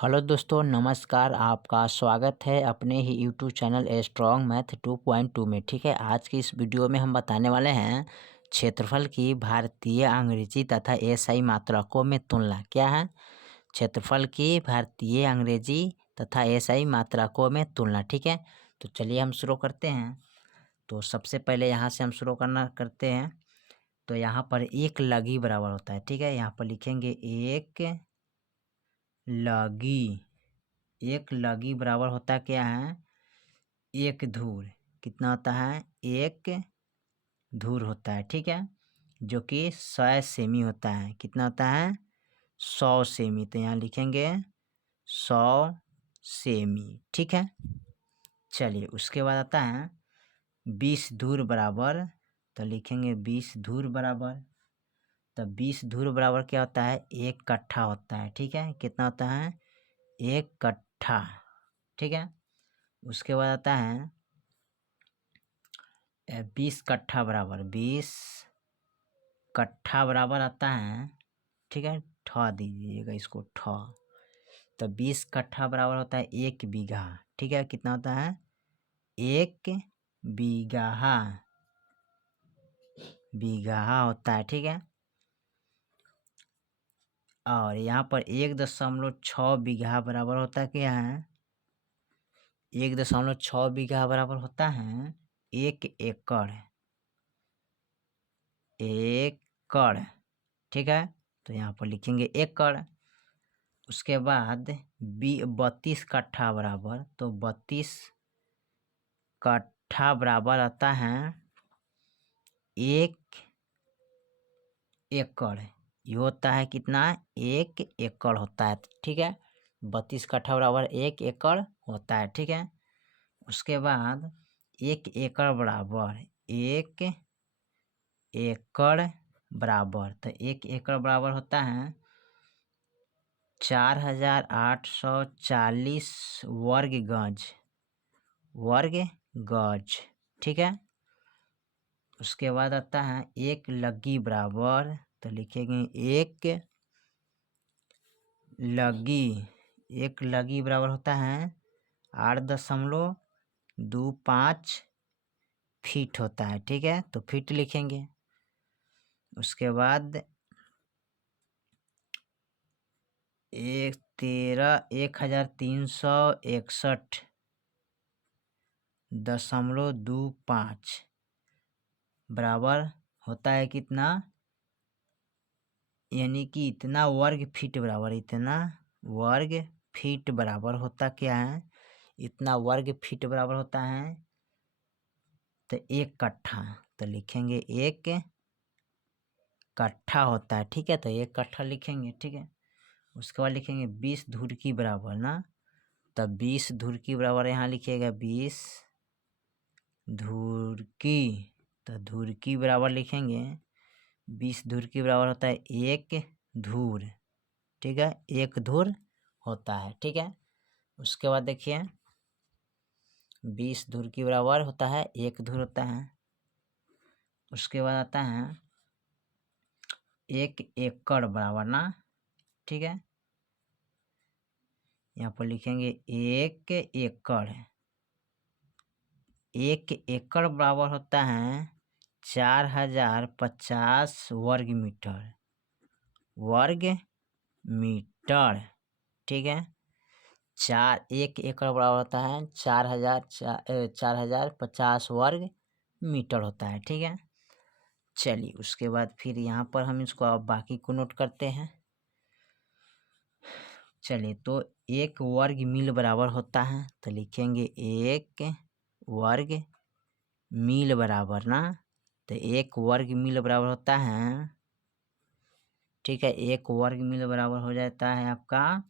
Hello दोस्तों, नमस्कार। आपका स्वागत है अपने ही यूट्यूब चैनल स्ट्रॉन्ग मैथ 2.2 में। ठीक है, आज की इस वीडियो में हम बताने वाले हैं क्षेत्रफल की भारतीय, अंग्रेजी तथा एसआई मात्रकों में तुलना। क्या है? क्षेत्रफल की भारतीय, अंग्रेजी तथा एसआई मात्रकों में तुलना। ठीक है, तो चलिए हम शुरू करते हैं। तो सबसे पहले यहाँ से हम शुरू करते हैं। तो यहाँ पर एक लगी बराबर होता है। ठीक है, यहाँ पर लिखेंगे एक लगी बराबर होता क्या है? एक धूर। कितना होता है? एक धूर होता है। ठीक है, जो कि 100 सेमी होता है। कितना होता है? 100 सेमी। तो यहाँ लिखेंगे 100 सेमी। ठीक है, चलिए उसके बाद आता है 20 धूर बराबर। तो लिखेंगे 20 धूर बराबर। तो 20 धूर बराबर क्या होता है? एक कट्ठा होता है। ठीक है, कितना होता है? एक कट्ठा। ठीक है, उसके बाद आता है 20 कट्ठा बराबर। 20 कट्ठा बराबर आता है, ठीक है, ठ दीजिएगा इसको, ठ। तो 20 कट्ठा बराबर होता है 1 बीघा। ठीक है, कितना होता है? 1 बीघा होता है। ठीक है, और यहाँ पर 1.6 बीघा बराबर होता है क्या है? 1.6 बीघा बराबर होता है 1 एकड़। ठीक है, तो यहाँ पर लिखेंगे एकड़। उसके बाद 32 कट्ठा बराबर। तो 32 कट्ठा बराबर आता है 1 एकड़। ये होता है कितना? 1 एकड़ होता है। ठीक है, 32 कट्ठा बराबर 1 एकड़ होता है। ठीक है, उसके बाद 1 एकड़ बराबर 1 एकड़ बराबर। तो 1 एकड़ बराबर होता है 4840 वर्ग गज। ठीक है, उसके बाद आता है 1 लगी बराबर। तो लिखेंगे एक लगी बराबर होता है 8.25 फीट होता है। ठीक है, तो फीट लिखेंगे। उसके बाद 1361.25 बराबर होता है कितना? यानी कि इतना वर्ग फीट बराबर, इतना वर्ग फीट बराबर होता क्या है? इतना वर्ग फीट बराबर होता है तो 1 कट्ठा। तो लिखेंगे 1 कट्ठा होता है। ठीक है, तो 1 कट्ठा लिखेंगे। ठीक है, उसके बाद लिखेंगे 20 धूर की बराबर ना। तो 20 धूर की बराबर यहाँ लिखिएगा 20 धूर की। तो धूर की बराबर लिखेंगे 20 धूर की बराबर होता है 1 धूर। ठीक है, 1 धूर होता है। ठीक है, उसके बाद देखिए 20 धूर की बराबर होता है 1 धूर होता है। उसके बाद आता है 1 एकड़ बराबर ना। ठीक है, यहाँ पर लिखेंगे 1 एकड़। 1 एकड़ बराबर होता है 4050 वर्ग मीटर। ठीक है, 1 एकड़ बराबर होता है 4050 वर्ग मीटर होता है। ठीक है, चलिए उसके बाद फिर यहाँ पर हम इसको अब बाकी को नोट करते हैं। चलिए, तो 1 वर्ग मील बराबर होता है। तो लिखेंगे 1 वर्ग मील बराबर ना। तो 1 वर्ग मील बराबर होता है, ठीक है, 1 वर्ग मील बराबर हो जाता है आपका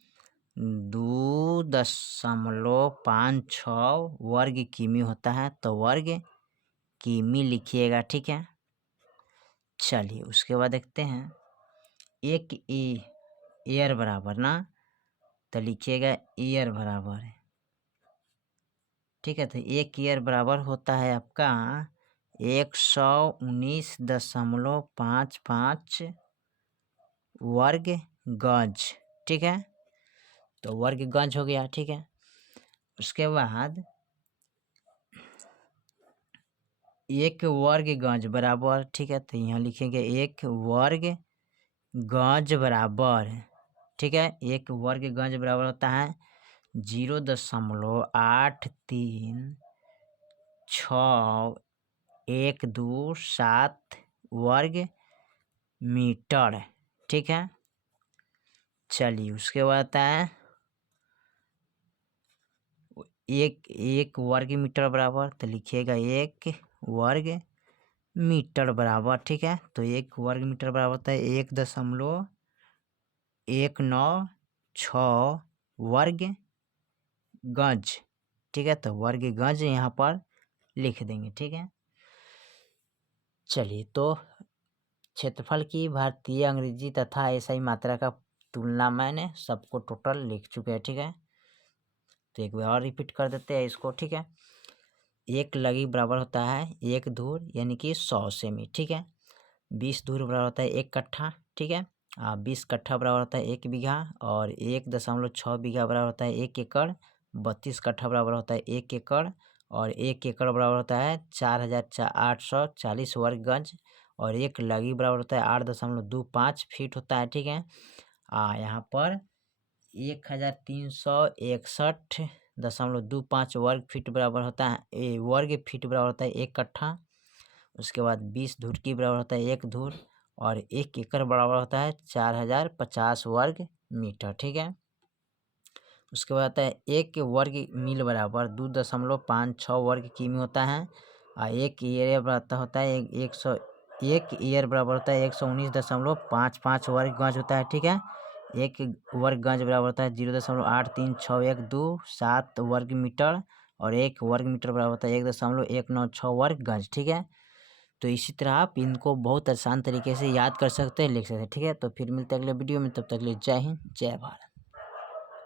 2.56 वर्ग किमी होता है। तो वर्ग किमी लिखिएगा। ठीक है, चलिए उसके बाद देखते हैं 1 एयर बराबर ना। तो लिखिएगा एयर बराबर। ठीक है, तो 1 एयर बराबर होता है आपका 119.55 वर्ग गज। ठीक है, तो वर्ग गज हो गया, ठीक है। उसके बाद एक वर्ग गज बराबर, ठीक है, तो यहाँ लिखेंगे एक वर्ग गज बराबर, ठीक है, एक वर्ग गज बराबर होता है 0.836127 वर्ग मीटर, ठीक है। चलिए उसके बाद आता है एक वर्ग मीटर बराबर, तो लिखिएगा एक वर्ग मीटर बराबर, ठीक है। तो एक वर्ग मीटर बराबर होता है 1.196 वर्ग गज, ठीक है। तो वर्ग गज यहाँ पर लिख देंगे, ठीक है। चलिए, तो क्षेत्रफल की भारतीय, अंग्रेजी तथा एसआई मात्रा का तुलना मैंने सबको टोटल लिख चुके हैं, ठीक है। तो एक बार और रिपीट कर देते हैं इसको, ठीक है। एक लगी बराबर होता है एक धूर यानी कि 100 सेमी, ठीक है। 20 धूर बराबर होता है 1 कट्ठा, ठीक है। 20 कट्ठा बराबर होता है 1 बीघा, और 1.6 बीघा बराबर होता है 1 एकड़। 32 कट्ठा बराबर होता है 1 एकड़, और 1 एकड़ बराबर होता है 4840 वर्ग गज, और एक लगी बराबर होता है 8.25 फीट होता है, ठीक है। यहाँ पर 1361.25 वर्ग फीट बराबर होता है, वर्ग फीट बराबर होता है 1 कट्ठा। उसके बाद 20 धूर की बराबर होता है 1 धूर, और 1 एकड़ बराबर होता है 4050 वर्ग मीटर, ठीक है। उसके बाद आता है 1 वर्ग मील बराबर 2.56 वर्ग किमी होता है, और 1 ईयर बराबर होता है 1 ईयर बराबर होता है 119.55 वर्ग गज होता है, ठीक है। 1 वर्ग गज बराबर होता है 0.83612 वर्ग मीटर, और 1 वर्ग मीटर बराबर होता है 1.196 वर्ग गज, ठीक है। तो इसी तरह आप इनको बहुत आसान तरीके से याद कर सकते हैं, लिख सकते हैं, ठीक है। तो फिर मिलते हैं अगले वीडियो में, तब तक के लिए जय हिंद, जय भारत।